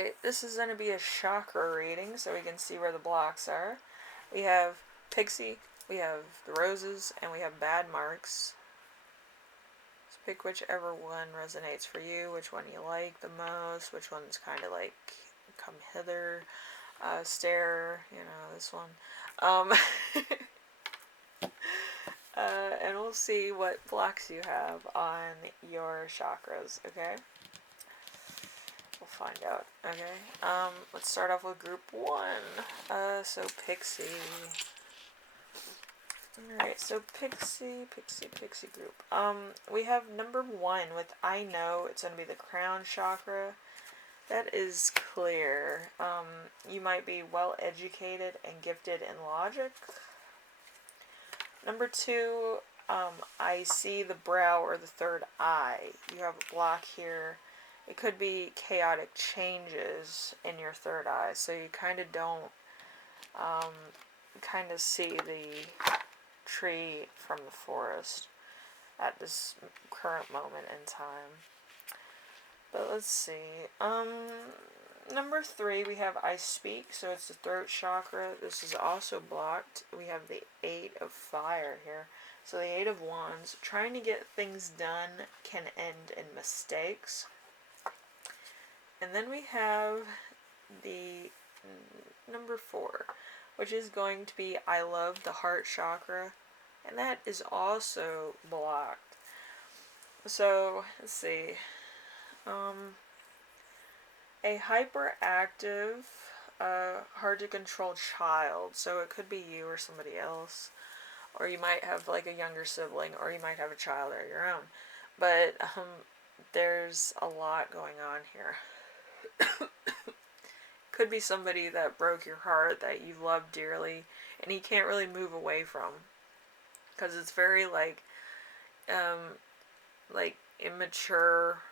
Alright, this is going to be a chakra reading so we can see where the blocks are. We have Pixie, we have the roses, and we have bad marks. So pick whichever one resonates for you, which one you like the most, which one's kind of like come hither, stare, this one. And we'll see what blocks you have on your chakras, okay? We'll find out. Okay. Let's start off with group 1. So Pixie. Alright, so Pixie group. We have number 1 with I know. It's going to be the crown chakra. That is clear. You might be well educated and gifted in logic. Number 2, I see the brow or the third eye. You have a block here. It could be chaotic changes in your third eye, so you kind of don't kind of see the tree from the forest at this current moment in time. But let's see. Number 3, we have I speak, so it's the throat chakra. This is also blocked. We have the 8 of fire here. So the 8 of wands. Trying to get things done can end in mistakes. And then we have the number 4, which is going to be I love, the heart chakra. And that is also blocked. So, let's see. A hyperactive, hard to control child. So it could be you or somebody else. Or you might have like a younger sibling, or you might have a child of your own. But there's a lot going on here. Could be somebody that broke your heart that you love dearly and you can't really move away from, because it's very like immature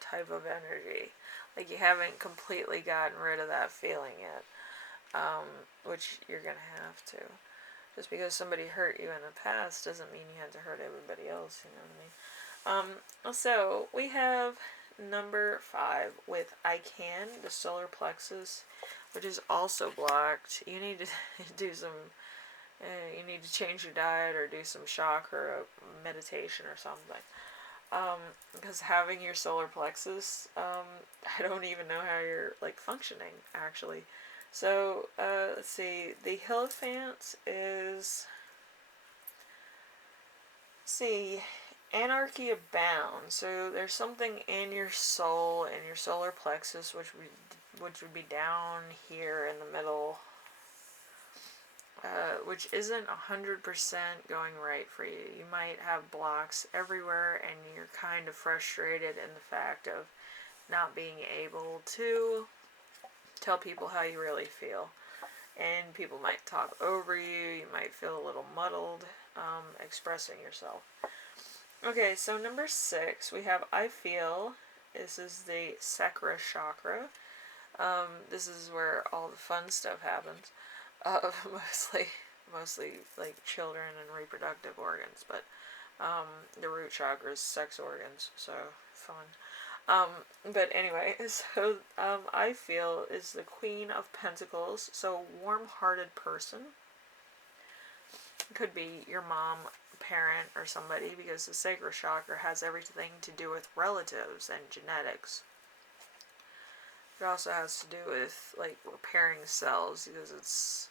type of energy. Like you haven't completely gotten rid of that feeling yet, which you're gonna have to. Just because somebody hurt you in the past doesn't mean you had to hurt everybody else, you know what I mean? So we have number 5 with I can, the solar plexus, which is also blocked. You need to do some, you need to change your diet or do some chakra meditation or something. Because having your solar plexus, I don't even know how you're like functioning actually. So let's see, the Hierophant is, let's see, anarchy abounds. So there's something in your soul, in your solar plexus, which would be down here in the middle, which isn't 100% going right for you. You might have blocks everywhere, and you're kind of frustrated in the fact of not being able to tell people how you really feel. And people might talk over you. You might feel a little muddled expressing yourself. Okay, so number 6, we have I feel. This is the sacral chakra. This is where all the fun stuff happens. Mostly like children and reproductive organs, but the root chakra is sex organs, so fun. But anyway, so I feel is the Queen of Pentacles, so warm-hearted person. Could be your mom, parent, or somebody, because the sacral chakra has everything to do with relatives and genetics. It also has to do with like repairing cells, because it's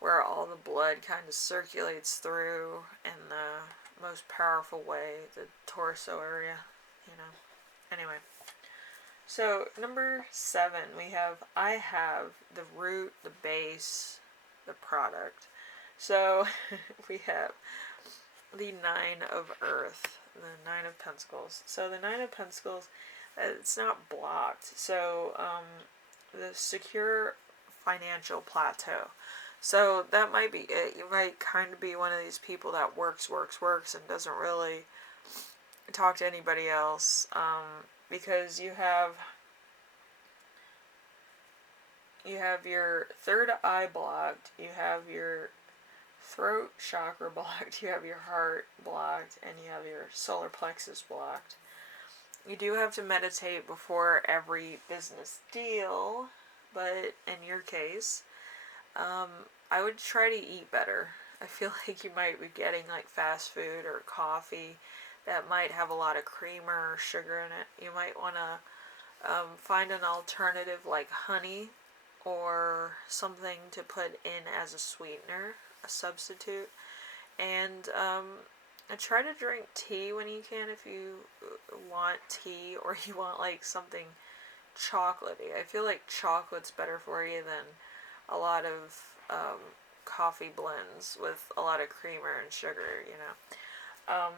where all the blood kind of circulates through in the most powerful way, the torso area, Anyway, so number 7, we have I have, the root, the base, the product. So we have the 9 of Earth, the 9 of Pentacles. So the 9 of Pentacles, it's not blocked. So the secure financial plateau. So that might be it. You might kind of be one of these people that works, and doesn't really talk to anybody else, because you have your third eye blocked, you have your throat chakra blocked, you have your heart blocked, and you have your solar plexus blocked. You do have to meditate before every business deal, but in your case, I would try to eat better. I feel like you might be getting like fast food or coffee that might have a lot of creamer or sugar in it. You might want to find an alternative like honey or something to put in as a sweetener, a substitute. And try to drink tea when you can if you want tea, or you want like something chocolatey. I feel like chocolate's better for you than a lot of coffee blends with a lot of creamer and sugar, you know.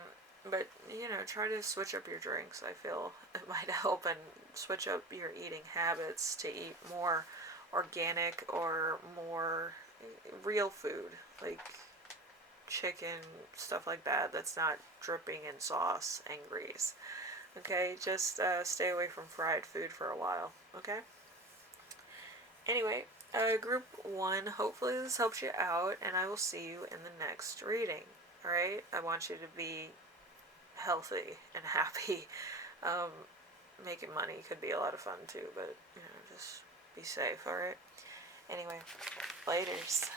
But, you know, try to switch up your drinks. I feel it might help, and switch up your eating habits to eat more organic or more real food, like chicken, stuff like that, that's not dripping in sauce and grease. Okay, just stay away from fried food for a while, okay? Anyway, group 1, hopefully this helps you out, and I will see you in the next reading, alright? I want you to be healthy and happy. Making money could be a lot of fun too, but, you know, just be safe, alright? Anyway, laters.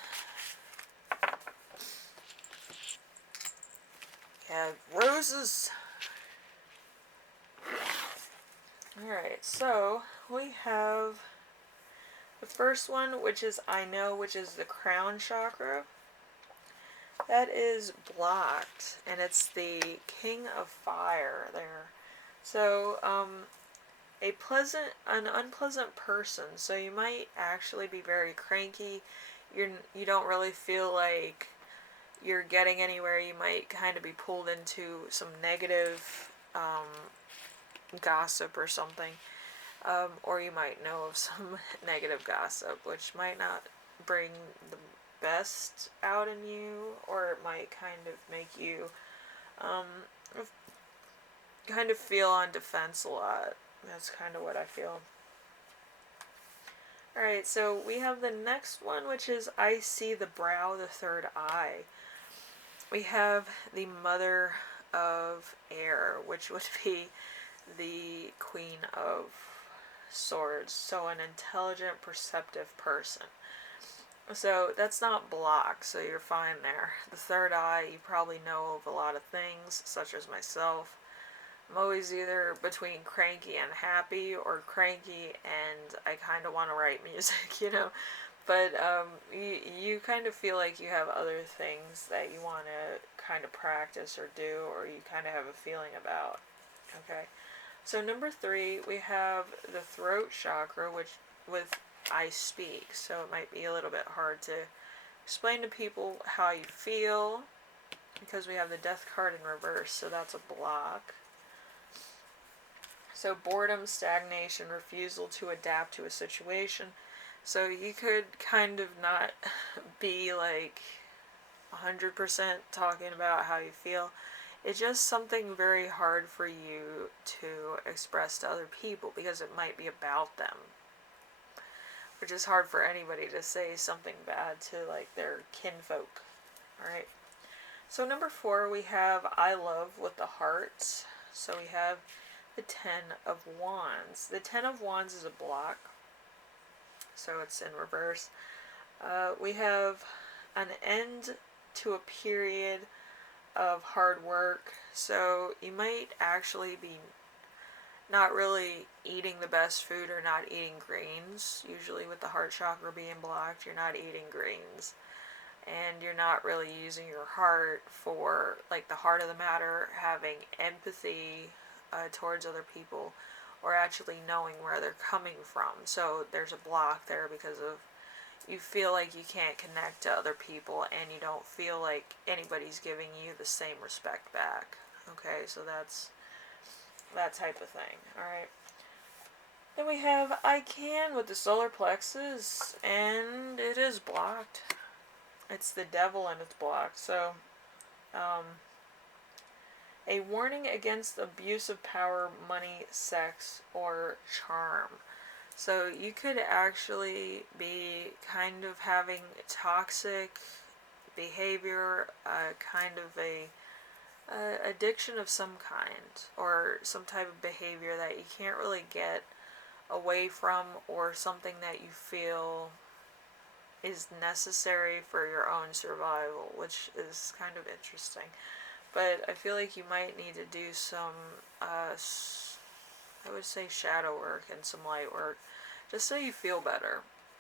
Have roses. Alright, so we have the first one, which is I know, which is the crown chakra. That is blocked, and it's the king of fire there. So, an unpleasant person. So you might actually be very cranky. You don't really feel like you're getting anywhere. You might kind of be pulled into some negative gossip or something, or you might know of some negative gossip, which might not bring the best out in you, or it might kind of make you kind of feel on defense a lot. That's kind of what I feel. Alright, so we have the next one, which is I see the brow, the third eye. We have the mother of air, which would be the queen of swords. So an intelligent, perceptive person. So that's not blocked, so you're fine there. The third eye, you probably know of a lot of things, such as myself. I'm always either between cranky and happy, or cranky and I kind of want to write music, you know. But you kind of feel like you have other things that you want to kind of practice or do, or you kind of have a feeling about. Okay. So number 3, we have the throat chakra, which with I speak. So it might be a little bit hard to explain to people how you feel, because we have the death card in reverse, so that's a block. So boredom, stagnation, refusal to adapt to a situation. So you could kind of not be like 100% talking about how you feel. It's just something very hard for you to express to other people, because it might be about them. Which is hard for anybody to say something bad to like their kinfolk. Alright. So number 4, we have I love with the hearts. So we have the 10 of Wands. The 10 of Wands is a block, so it's in reverse. We have an end to a period of hard work. So you might actually be not really eating the best food, or not eating greens. Usually with the heart chakra being blocked, you're not eating greens. And you're not really using your heart for, like, the heart of the matter, having empathy towards other people, or actually knowing where they're coming from. So there's a block there because of you feel like you can't connect to other people, and you don't feel like anybody's giving you the same respect back. Okay, so that's that type of thing. Alright. Then we have I can with the solar plexus, and it is blocked. It's the devil and it's blocked. So, a warning against abuse of power, money, sex, or charm. So you could actually be kind of having toxic behavior, kind of a addiction of some kind, or some type of behavior that you can't really get away from, or something that you feel is necessary for your own survival, which is kind of interesting. But I feel like you might need to do some, I would say, shadow work and some light work, just so you feel better,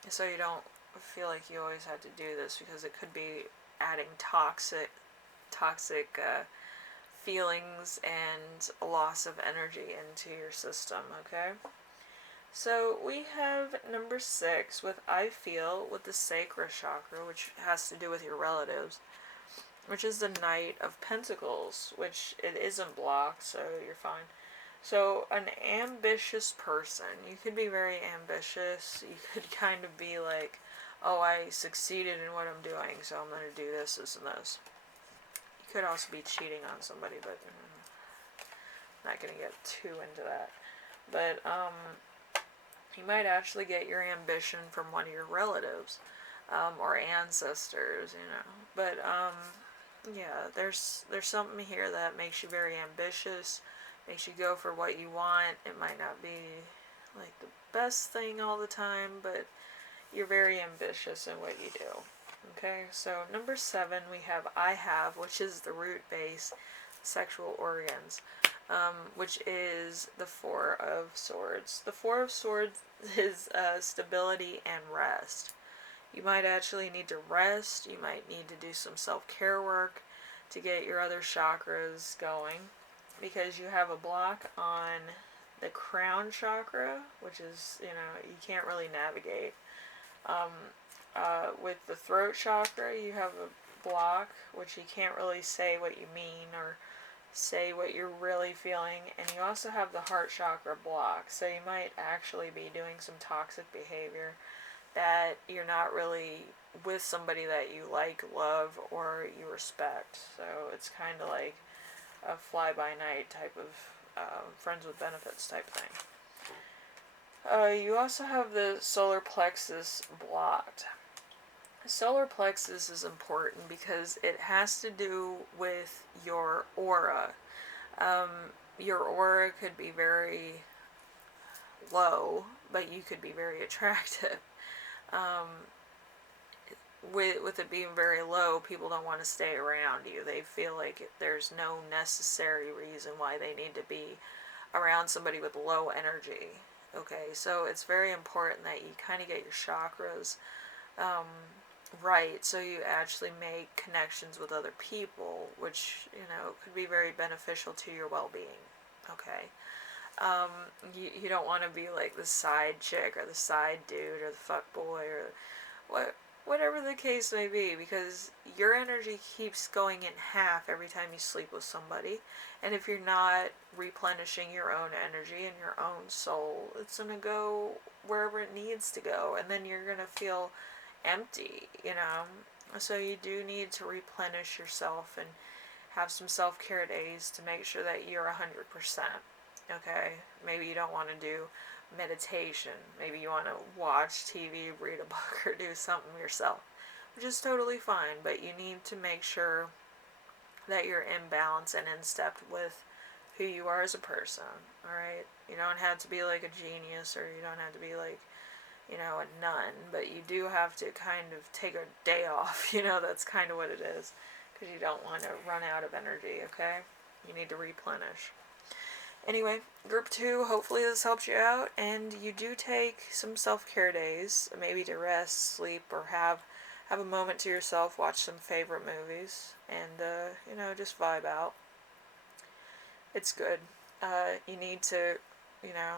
so you don't feel like you always have to do this, because it could be adding toxic feelings and a loss of energy into your system, okay? So we have number 6 with I feel with the sacral chakra, which has to do with your relatives, which is the Knight of Pentacles, which it isn't blocked, so you're fine. So an ambitious person, you could be very ambitious. You could kind of be like, oh, I succeeded in what I'm doing, so I'm going to do this, this, and this. You could also be cheating on somebody, but I'm not going to get too into that. But you might actually get your ambition from one of your relatives, or ancestors, you know. But yeah, there's something here that makes you very ambitious, makes you go for what you want. It might not be like the best thing all the time, but you're very ambitious in what you do. Okay, so number 7 we have I have, which is the root base, sexual organs, which is the 4 of Swords. The 4 of Swords is stability and rest. You might actually need to rest. You might need to do some self-care work to get your other chakras going, because you have a block on the crown chakra, which is, you know, you can't really navigate. With the throat chakra, you have a block, which you can't really say what you mean or say what you're really feeling. And you also have the heart chakra block, so you might actually be doing some toxic behavior that you're not really with somebody that you like, love, or you respect. So it's kind of like a fly-by-night type of friends with benefits type thing. You also have the solar plexus blocked. Solar plexus is important because it has to do with your aura. Your aura could be very low, but you could be very attractive. With it being very low, people don't want to stay around you. They feel like there's no necessary reason why they need to be around somebody with low energy. Okay, so it's very important that you kind of get your chakras right, so you actually make connections with other people, which, you know, could be very beneficial to your well-being. Okay, you don't want to be like the side chick or the side dude or the fuck boy or whatever the case may be, because your energy keeps going in half every time you sleep with somebody, and if you're not replenishing your own energy and your own soul, it's going to go wherever it needs to go, and then you're going to feel empty, you know. So you do need to replenish yourself and have some self-care days to make sure that you're 100%. Okay, maybe you don't want to do meditation, maybe you want to watch TV, read a book, or do something yourself, which is totally fine, but you need to make sure that you're in balance and in step with who you are as a person. Alright, you don't have to be like a genius, or you don't have to be like, you know, a nun, but you do have to kind of take a day off, you know. That's kind of what it is, because you don't want to run out of energy. Okay, you need to replenish. Anyway, group 2, hopefully this helps you out, and you do take some self-care days, maybe to rest, sleep, or have a moment to yourself, watch some favorite movies, and you know, just vibe out. It's good. You need to, you know,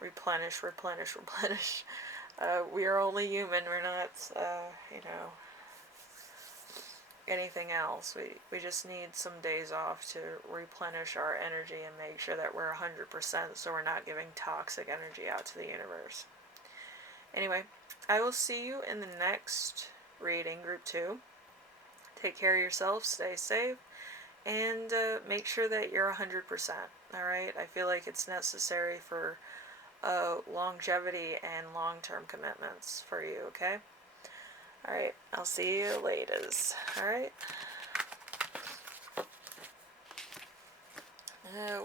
replenish. We are only human. We're not, you know, anything else. We just need some days off to replenish our energy and make sure that we're 100%, so we're not giving toxic energy out to the universe. Anyway, I will see you in the next reading, group 2. Take care of yourself, stay safe, and make sure that you're 100%. Alright? I feel like it's necessary for longevity and long-term commitments for you, okay? Alright, I'll see you later. Alright?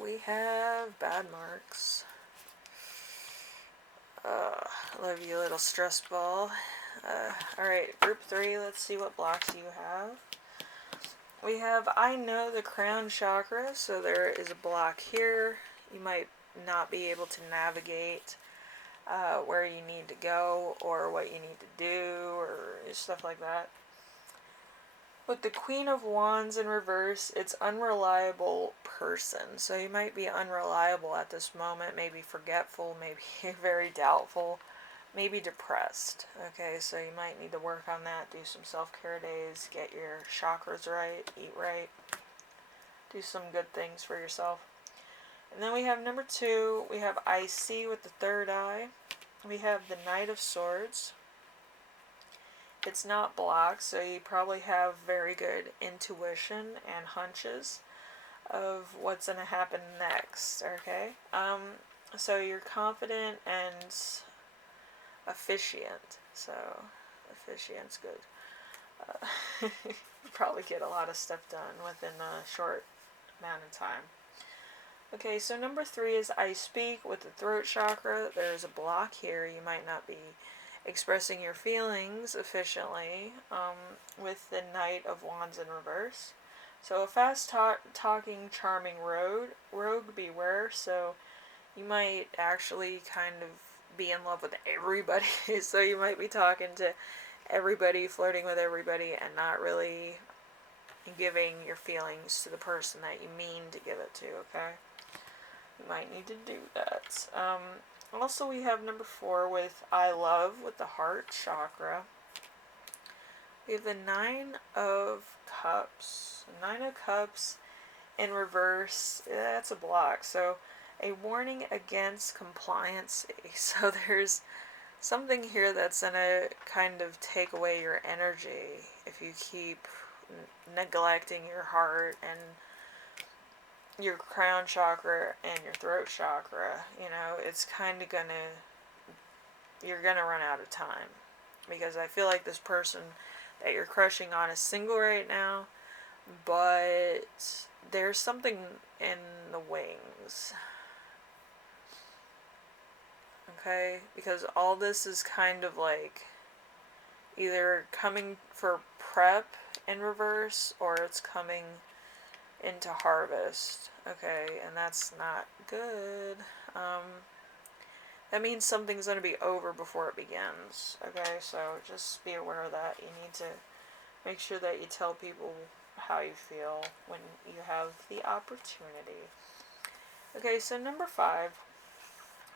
We have bad marks. Love you, little stress ball. Alright, group 3, let's see what blocks you have. We have I know the crown chakra, so there is a block here. You might not be able to navigate where you need to go or what you need to do or stuff like that. With the Queen of Wands in reverse, it's unreliable person. So you might be unreliable at this moment, maybe forgetful, maybe very doubtful, maybe depressed. Okay, so you might need to work on that, do some self-care days, get your chakras right, eat right, do some good things for yourself. And then we have number 2, we have I see with the third eye. We have the Knight of Swords. It's not blocked, so you probably have very good intuition and hunches of what's going to happen next, okay? So you're confident and efficient. So, efficient's good. You probably get a lot of stuff done within a short amount of time. Okay, so number 3 is I speak with the throat chakra. There's a block here. You might not be expressing your feelings efficiently with the Knight of Wands in reverse. So a fast-talking, charming rogue beware. So you might actually kind of be in love with everybody. So you might be talking to everybody, flirting with everybody, and not really giving your feelings to the person that you mean to give it to, okay? You might need to do that. Also, we have number 4 with I love with the heart chakra. We have the 9 of Cups. 9 of Cups in reverse, that's a block. So, a warning against compliancy. So, there's something here that's going to kind of take away your energy if you keep neglecting your heart and your crown chakra and your throat chakra. You know, it's kind of you're gonna run out of time, because I feel like this person that you're crushing on is single right now, but there's something in the wings, okay? Because all this is kind of like either coming for prep in reverse, or it's coming into harvest, okay, and that's not good. That means something's going to be over before it begins, okay, so just be aware of that. You need to make sure that you tell people how you feel when you have the opportunity. Okay, so number 5,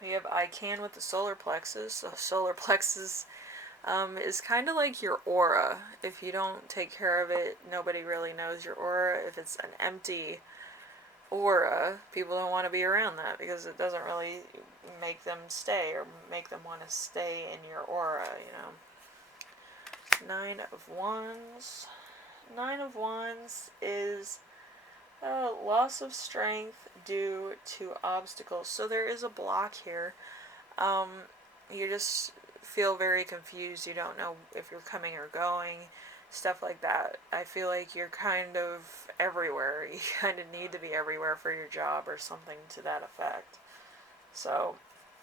we have I can with the solar plexus. So solar plexus is kind of like your aura. If you don't take care of it, nobody really knows your aura. If it's an empty aura, people don't want to be around that, because it doesn't really make them stay or make them want to stay in your aura, you know. 9 of Wands. 9 of Wands is loss of strength due to obstacles. So there is a block here. You just feel very confused. You don't know if you're coming or going, stuff like that. I feel like you're kind of everywhere. You kind of need to be everywhere for your job or something to that effect. So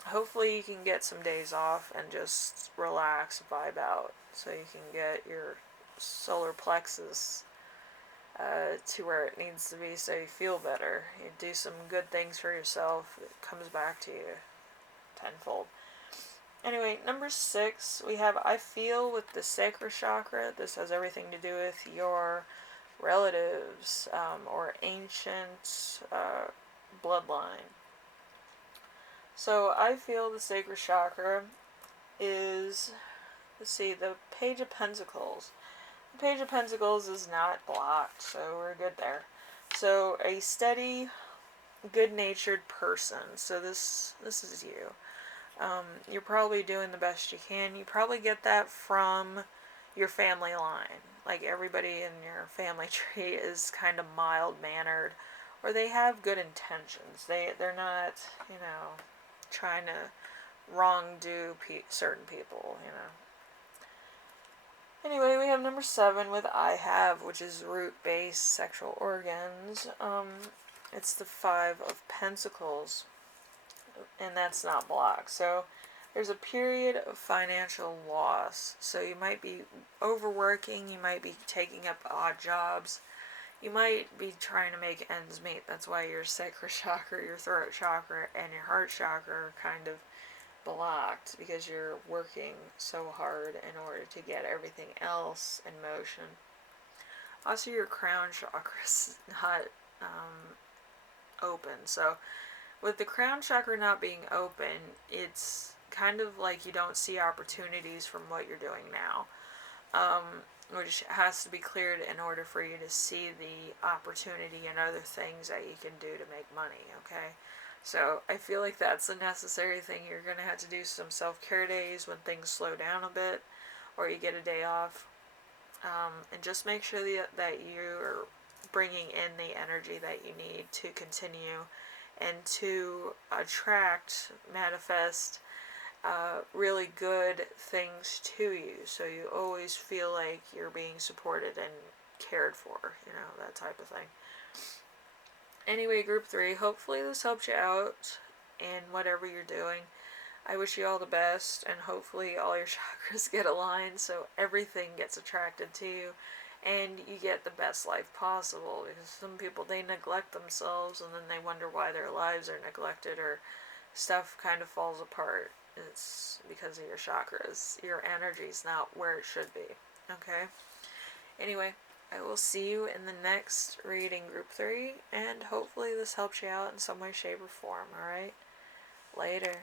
hopefully you can get some days off and just relax, vibe out, so you can get your solar plexus to where it needs to be, so you feel better. You do some good things for yourself. It comes back to you tenfold. Anyway, number 6, we have I feel with the sacral chakra. This has everything to do with your relatives or ancient bloodline. So I feel the sacral chakra is, let's see, the Page of Pentacles. The Page of Pentacles is not blocked, so we're good there. So a steady, good-natured person. So this is you. You're probably doing the best you can. You probably get that from your family line. Like, everybody in your family tree is kind of mild-mannered, or they have good intentions. They're not, you know, trying to wrong-do certain people, you know. Anyway, we have number 7 with I have, which is root-based sexual organs. It's the Five of Pentacles, and that's not blocked. So there's a period of financial loss. So you might be overworking, you might be taking up odd jobs, you might be trying to make ends meet. That's why your sacral chakra, your throat chakra, and your heart chakra are kind of blocked, because you're working so hard in order to get everything else in motion. Also, your crown chakra is not open. So with the crown chakra not being open, it's kind of like you don't see opportunities from what you're doing now, which has to be cleared in order for you to see the opportunity and other things that you can do to make money, okay? So I feel like that's a necessary thing. You're going to have to do some self-care days when things slow down a bit, or you get a day off, and just make sure that you're bringing in the energy that you need to continue and to attract, manifest really good things to you, so you always feel like you're being supported and cared for, that type of thing. Anyway, group 3, hopefully this helps you out in whatever you're doing. I wish you all the best, and hopefully all your chakras get aligned so everything gets attracted to you and you get the best life possible, because some people, they neglect themselves and then they wonder why their lives are neglected or stuff kind of falls apart. It's because of your chakras. Your energy's not where it should be. Okay? Anyway, I will see you in the next reading, group 3, and hopefully this helps you out in some way, shape, or form. Alright? Later.